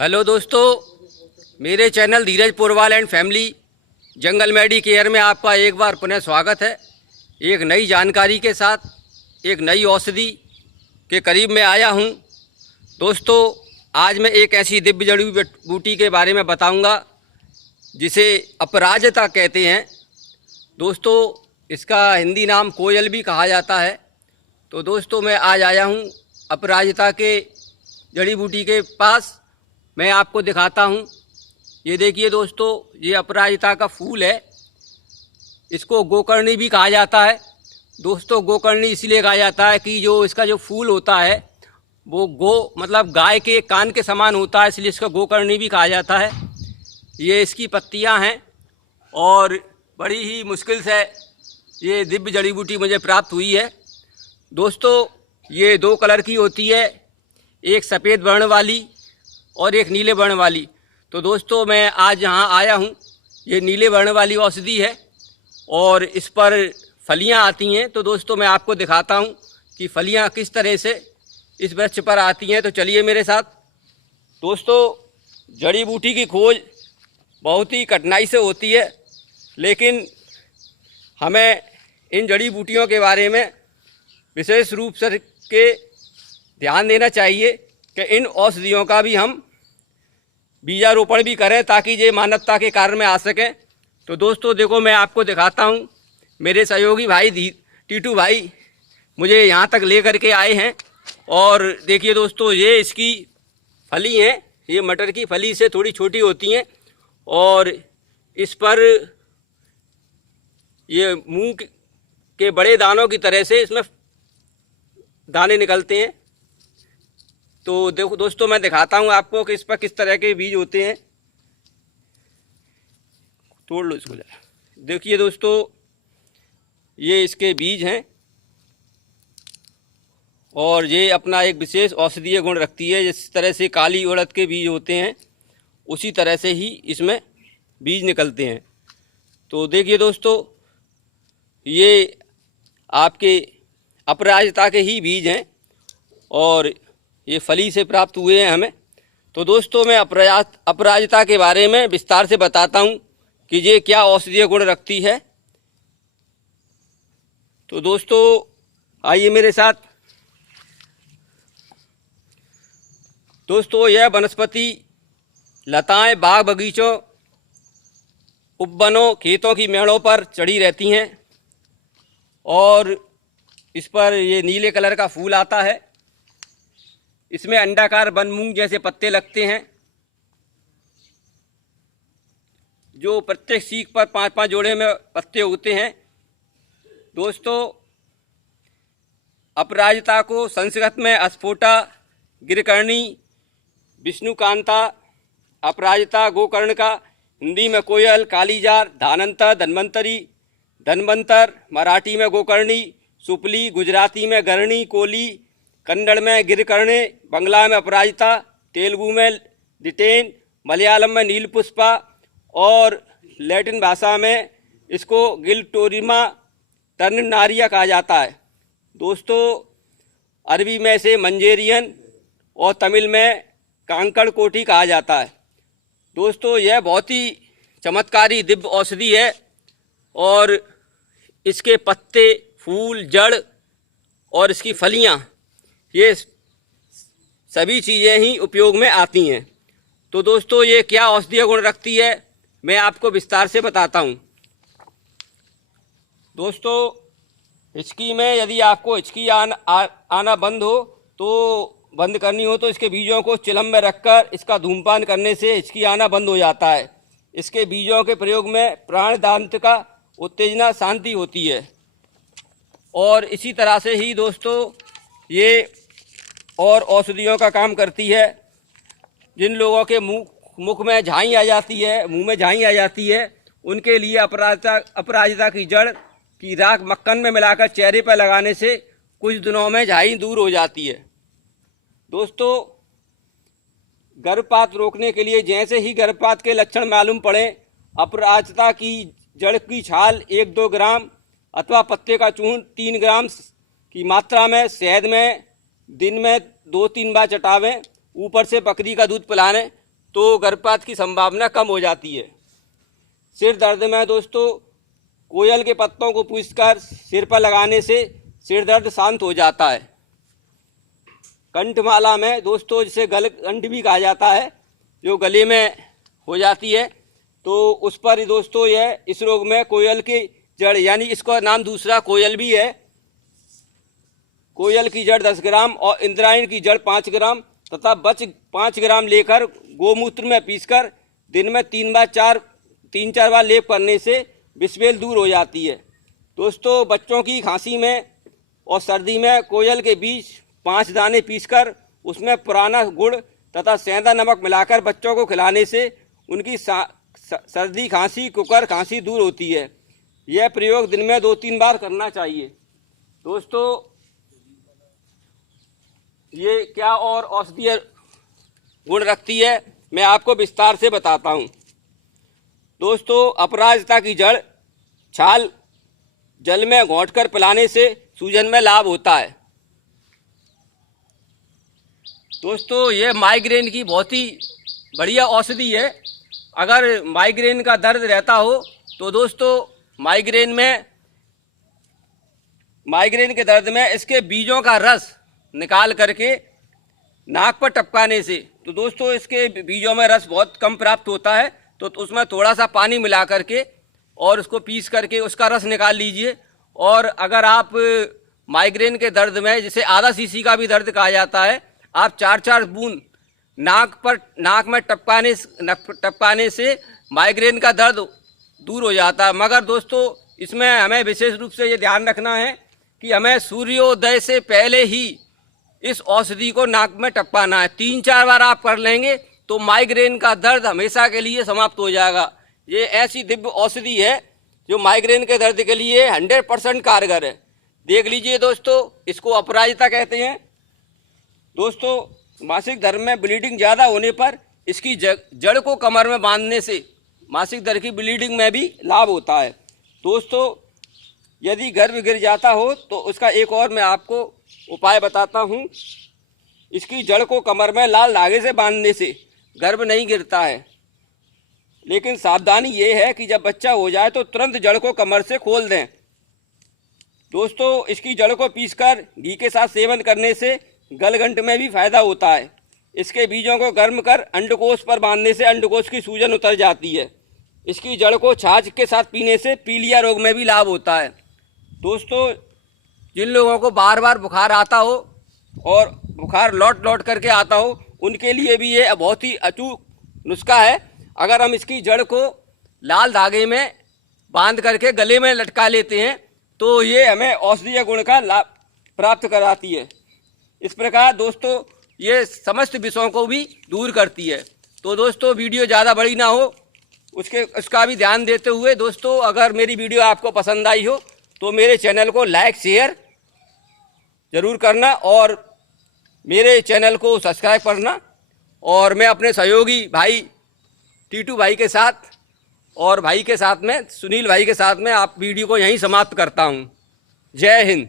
Hello दोस्तों, मेरे channel Dheeraj Porwal and family jungle medicare में आपका एक बार पुनः स्वागत है। एक नई जानकारी के साथ एक नई औषधि के करीब में आया हूं। दोस्तों, आज मैं एक ऐसी दिव्य जड़ी बूटी के बारे में बताऊंगा जिसे अपराजिता कहते हैं। दोस्तों, इसका हिंदी नाम कोयल भी कहा जाता है। तो दोस्तों, मैं आज आया हूं अपराजिता के जड़ी बूटी के पास। मैं आपको दिखाता हूं। ये देखिए दोस्तों, ये अपराजिता का फूल है। इसको गोकर्णी भी कहा जाता है। दोस्तों, गोकर्णी इसलिए कहा जाता है कि जो इसका जो फूल होता है वो मतलब गाय के कान के समान होता है, इसलिए इसका गोकर्णी भी कहा जाता है। ये इसकी पत्तियां हैं और बड़ी ही मुश्किल से ये दिव्य जड़ी बूटी मुझे प्राप्त हुई है। दोस्तों, ये दो कलर की होती है, एक सफ़ेद वर्ण वाली और एक नीले वर्ण वाली। तो दोस्तों, मैं आज यहाँ आया हूँ। ये नीले वर्ण वाली औषधि है और इस पर फलियाँ आती हैं। तो दोस्तों, मैं आपको दिखाता हूँ कि फलियाँ किस तरह से इस वृक्ष पर आती हैं। तो चलिए मेरे साथ। दोस्तों, जड़ी बूटी की खोज बहुत ही कठिनाई से होती है, लेकिन हमें इन जड़ी बूटियों के बारे में विशेष रूप से के ध्यान देना चाहिए कि इन औषधियों का भी हम बीजारोपण भी करें ताकि ये मानवता के कार्य में आ सकें। तो दोस्तों देखो, मैं आपको दिखाता हूँ। मेरे सहयोगी भाई टीटू भाई मुझे यहाँ तक ले करके आए हैं और देखिए दोस्तों, ये इसकी फली हैं। ये मटर की फली से थोड़ी छोटी होती हैं और इस पर ये मूंग के बड़े दानों की तरह से इसमें दाने निकलते हैं। तो देखो दोस्तों, मैं दिखाता हूँ आपको कि इस पर किस तरह के बीज होते हैं। तोड़ लो इसको जरा। देखिए दोस्तों, ये इसके बीज हैं और ये अपना एक विशेष औषधीय गुण रखती है। जिस तरह से काली उड़द के बीज होते हैं उसी तरह से ही इसमें बीज निकलते हैं। तो देखिए दोस्तों, ये आपके अपराजिता के ही बीज हैं और ये फली से प्राप्त हुए हैं हमें। तो दोस्तों, मैं अपराजिता के बारे में विस्तार से बताता हूँ कि ये क्या औषधीय गुण रखती है। तो दोस्तों, आइए मेरे साथ। दोस्तों, यह वनस्पति लताएं बाग बगीचों, उपवनों, खेतों की मेड़ों पर चढ़ी रहती हैं और इस पर ये नीले कलर का फूल आता है। इसमें अंडाकार वन मूंग जैसे पत्ते लगते हैं, जो प्रत्येक सीख पर 5-5 जोड़े में पत्ते होते हैं। दोस्तों, अपराजिता को संस्कृत में अस्फोटा, गिरकर्णी, विष्णुकांता, अपराजिता, गोकर्ण, हिंदी में कोयल, कालीजार, धानंतर, धन्वंतरी, धन्वंतर, मराठी में गोकर्णी, सुपली, गुजराती में गरणी, कोली, कन्नड़ में गिरकर्णे, बंगला में अपराजिता, तेलुगु में दिटेन, मलयालम में नीलपुष्पा और लैटिन भाषा में इसको गिल्टोरिमा टर्निनारिया कहा जाता है। दोस्तों, अरबी में इसे मंजेरियन और तमिल में कांकड़ कोटी कहा जाता है। दोस्तों, यह बहुत ही चमत्कारी दिव्य औषधि है और इसके पत्ते, फूल, जड़ और इसकी फलियां, ये सभी चीज़ें ही उपयोग में आती हैं। तो दोस्तों, ये क्या औषधीय गुण रखती है मैं आपको विस्तार से बताता हूँ। दोस्तों, हिचकी में यदि आपको हिचकी आना बंद हो तो बंद करनी हो तो इसके बीजों को चिलम में रखकर इसका धूमपान करने से हिचकी आना बंद हो जाता है। इसके बीजों के प्रयोग में प्राणदांत का उत्तेजना शांति होती है। और इसी तरह से ही दोस्तों, ये और औषधियों का काम करती है। जिन लोगों के मुख में झाई आ जाती है, मुंह में झाई आ जाती है, उनके लिए अपराजिता की जड़ की राख मक्खन में मिलाकर चेहरे पर लगाने से कुछ दिनों में झाई दूर हो जाती है। दोस्तों, गर्भपात रोकने के लिए जैसे ही गर्भपात के लक्षण मालूम पड़े, अपराजिता की जड़ की छाल 1-2 ग्राम अथवा पत्ते का चूर्ण 3 ग्राम की मात्रा में शहद में दिन में 2-3 बार चटावें। ऊपर से बकरी का दूध पिलाने तो गर्भपात की संभावना कम हो जाती है। सिर दर्द में दोस्तों कोयल के पत्तों को पीसकर सिर पर लगाने से सिर दर्द शांत हो जाता है। कंठमाला में दोस्तों जिसे गलगंठ भी कहा जाता है, जो गले में हो जाती है, तो उस पर दोस्तों यह इस रोग में कोयल की जड़, यानी इसका नाम दूसरा कोयल भी है, कोयल की जड़ 10 ग्राम और इंद्रायण की जड़ 5 ग्राम तथा बच 5 ग्राम लेकर गोमूत्र में पीसकर दिन में 3-4 बार लेप करने से विषबेल दूर हो जाती है। दोस्तों बच्चों की खांसी में और सर्दी में कोयल के बीज 5 दाने पीसकर उसमें पुराना गुड़ तथा सेंधा नमक मिलाकर बच्चों को खिलाने से उनकी सर्दी खांसी कुकर खांसी दूर होती है। यह प्रयोग दिन में 2-3 बार करना चाहिए। दोस्तों ये क्या और औषधीय गुण रखती है मैं आपको विस्तार से बताता हूँ। दोस्तों अपराजिता की जड़ छाल जल में घोंटकर पिलाने से सूजन में लाभ होता है। दोस्तों ये माइग्रेन की बहुत ही बढ़िया औषधि है। अगर माइग्रेन का दर्द रहता हो तो दोस्तों माइग्रेन के दर्द में इसके बीजों का रस निकाल करके नाक पर टपकाने से, तो दोस्तों इसके बीजों में रस बहुत कम प्राप्त होता है, तो उसमें थोड़ा सा पानी मिला करके और उसको पीस करके उसका रस निकाल लीजिए। और अगर आप माइग्रेन के दर्द में, जिसे आधा सीसी का भी दर्द कहा जाता है, आप 4-4 बूंद नाक में टपकाने से माइग्रेन का दर्द दूर हो जाता है। मगर दोस्तों इसमें हमें विशेष रूप से ये ध्यान रखना है कि हमें सूर्योदय से पहले ही इस औषधि को नाक में टपकाना है। 3-4 बार आप कर लेंगे तो माइग्रेन का दर्द हमेशा के लिए समाप्त हो जाएगा। ये ऐसी दिव्य औषधि है जो माइग्रेन के दर्द के लिए 100% कारगर है। देख लीजिए दोस्तों, इसको अपराजिता कहते हैं। दोस्तों मासिक धर्म में ब्लीडिंग ज़्यादा होने पर इसकी जड़ को कमर में बांधने से मासिक धर्म की ब्लीडिंग में भी लाभ होता है। दोस्तों यदि गर्भ गिर जाता हो तो उसका एक और मैं आपको उपाय बताता हूँ। इसकी जड़ को कमर में लाल धागे से बांधने से गर्भ नहीं गिरता है। लेकिन सावधानी ये है कि जब बच्चा हो जाए तो तुरंत जड़ को कमर से खोल दें। दोस्तों इसकी जड़ को पीसकर घी के साथ सेवन करने से गलगंठ में भी फायदा होता है। इसके बीजों को गर्म कर अंडकोश पर बांधने से अंडकोश की सूजन उतर जाती है। इसकी जड़ को छाछ के साथ पीने से पीलिया रोग में भी लाभ होता है। दोस्तों जिन लोगों को बार बार बुखार आता हो और बुखार लौट करके आता हो, उनके लिए भी ये बहुत ही अचूक नुस्खा है। अगर हम इसकी जड़ को लाल धागे में बांध करके गले में लटका लेते हैं तो ये हमें औषधीय गुण का लाभ प्राप्त कराती है। इस प्रकार दोस्तों ये समस्त विषयों को भी दूर करती है। तो दोस्तों वीडियो ज़्यादा बड़ी ना हो उसका भी ध्यान देते हुए, दोस्तों अगर मेरी वीडियो आपको पसंद आई हो तो मेरे चैनल को लाइक शेयर ज़रूर करना और मेरे चैनल को सब्सक्राइब करना। और मैं अपने सहयोगी भाई टीटू भाई के साथ और भाई के साथ में सुनील भाई के साथ में आप वीडियो को यहीं समाप्त करता हूँ। जय हिंद।